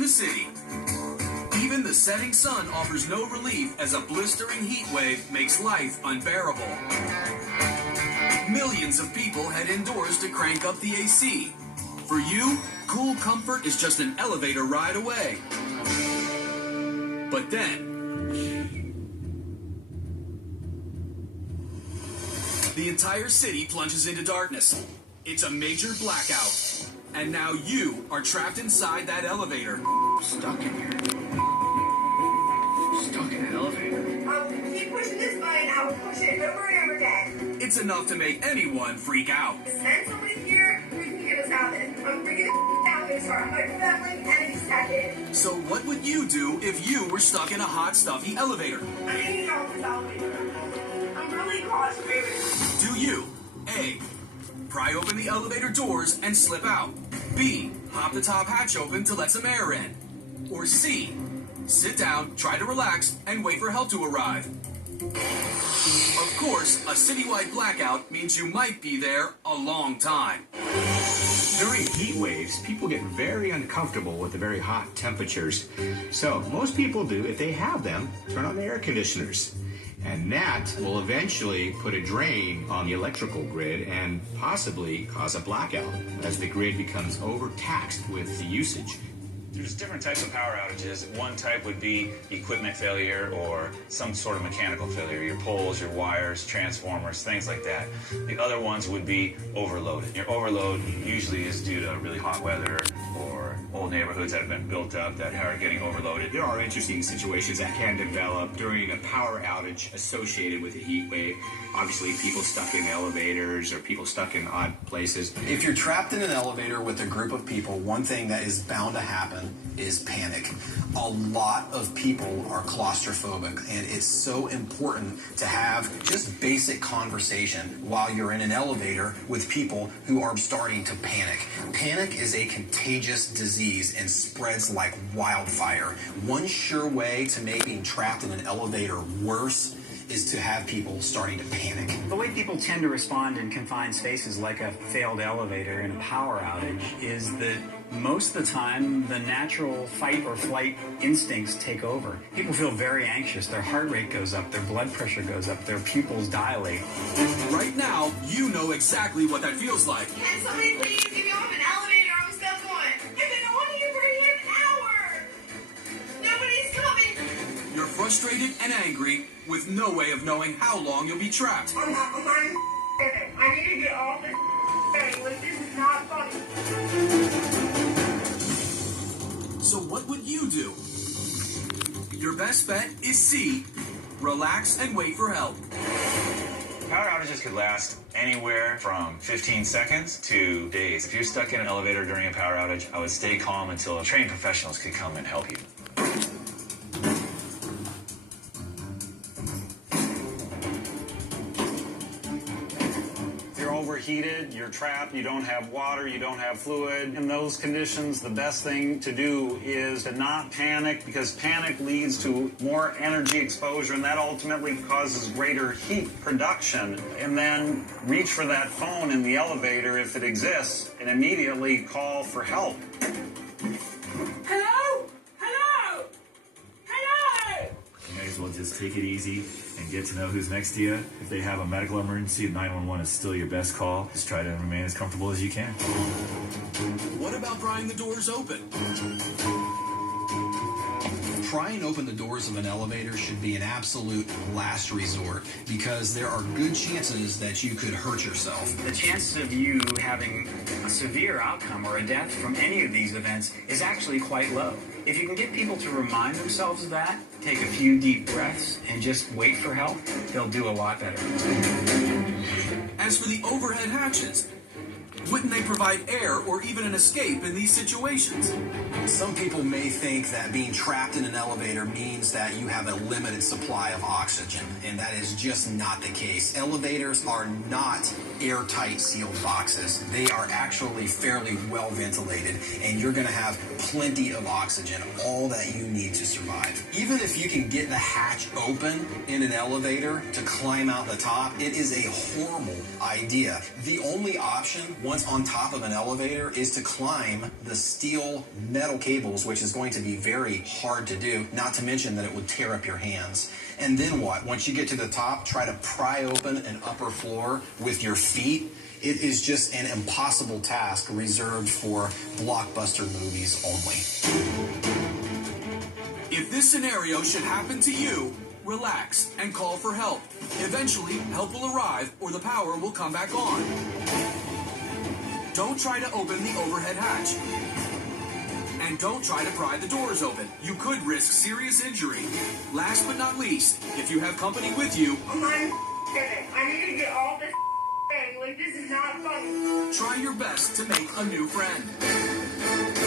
in the city. Even the setting sun offers no relief as a blistering heat wave makes life unbearable. Millions of people head indoors to crank up the AC. For you, cool comfort is just an elevator ride away. But then, the entire city plunges into darkness. It's a major blackout. And now you are trapped inside that elevator. Stuck in here. Stuck in an elevator. Keep pushing this button. I will push it over and over again. It's enough to make anyone freak out. Send somebody here who can get us out of this. I'm freaking out. I'm going to start hyperventilating any second. So what would you do if you were stuck in a hot, stuffy elevator? I need to get off this elevator. I'm really claustrophobic. Do you A, pry open the elevator doors and slip out? B, pop the top hatch open to let some air in? Or C, sit down, try to relax, and wait for help to arrive? Of course, a citywide blackout means you might be there a long time. During heat waves, people get very uncomfortable with the very hot temperatures. So most people do, if they have them, turn on the air conditioners. And that will eventually put a drain on the electrical grid and possibly cause a blackout as the grid becomes overtaxed with the usage. There's different types of power outages. One type would be equipment failure or some sort of mechanical failure, your poles, your wires, transformers, things like that. The other ones would be overloaded. Your overload usually is due to really hot weather or old neighborhoods that have been built up that are getting overloaded. There are interesting situations that can develop during a power outage associated with a heat wave. Obviously, people stuck in elevators or people stuck in odd places. If you're trapped in an elevator with a group of people, one thing that is bound to happen is panic. A lot of people are claustrophobic, and it's so important to have just basic conversation while you're in an elevator with people who are starting to panic. Panic is a contagious disease and spreads like wildfire. One sure way to make being trapped in an elevator worse is to have people starting to panic. The way people tend to respond in confined spaces like a failed elevator in a power outage is that most of the time the natural fight or flight instincts take over. People feel very anxious, their heart rate goes up, their blood pressure goes up, their pupils dilate. Right now, you know exactly what that feels like. Can somebody please get me off an elevator? I'm stuck on. I've been on here for an hour. Nobody's coming. You're frustrated and angry with no way of knowing how long you'll be trapped. I'm I need to get off this thing. Like, this is not funny. So what would you do? Your best bet is C, relax and wait for help. Power outages could last anywhere from 15 seconds to days. If you're stuck in an elevator during a power outage, I would stay calm until trained professionals could come and help you. Overheated, you're trapped, you don't have water, you don't have fluid. In those conditions, the best thing to do is to not panic, because panic leads to more energy exposure, and that ultimately causes greater heat production. And then reach for that phone in the elevator if it exists and immediately call for help. Hello? Hello? Hello? You may as well just take it easy and get to know who's next to you. If they have a medical emergency, 911 is still your best call. Just try to remain as comfortable as you can. What about prying the doors open? Prying open the doors of an elevator should be an absolute last resort, because there are good chances that you could hurt yourself. The chances of you having a severe outcome or a death from any of these events is actually quite low. If you can get people to remind themselves of that, take a few deep breaths, and just wait for help, they'll do a lot better. As for the overhead hatches, wouldn't they provide air or even an escape in these situations? Some people may think that being trapped in an elevator means that you have a limited supply of oxygen, and that is just not the case. Elevators are not airtight sealed boxes. They are actually fairly well ventilated, and you're going to have plenty of oxygen, all that you need to survive. Even if you can get the hatch open in an elevator to climb out the top, it is a horrible idea. The only option, once hands on top of an elevator is to climb the steel metal cables, which is going to be very hard to do, not to mention that it would tear up your hands. And then what? Once you get to the top, try to pry open an upper floor with your feet. It is just an impossible task reserved for blockbuster movies only. If this scenario should happen to you, relax and call for help. Eventually, help will arrive or the power will come back on. Don't try to open the overhead hatch. And don't try to pry the doors open. You could risk serious injury. Last but not least, if you have company with you, I'm kidding. I need to get all this thing. Like, this is not funny. try your best to make a new friend.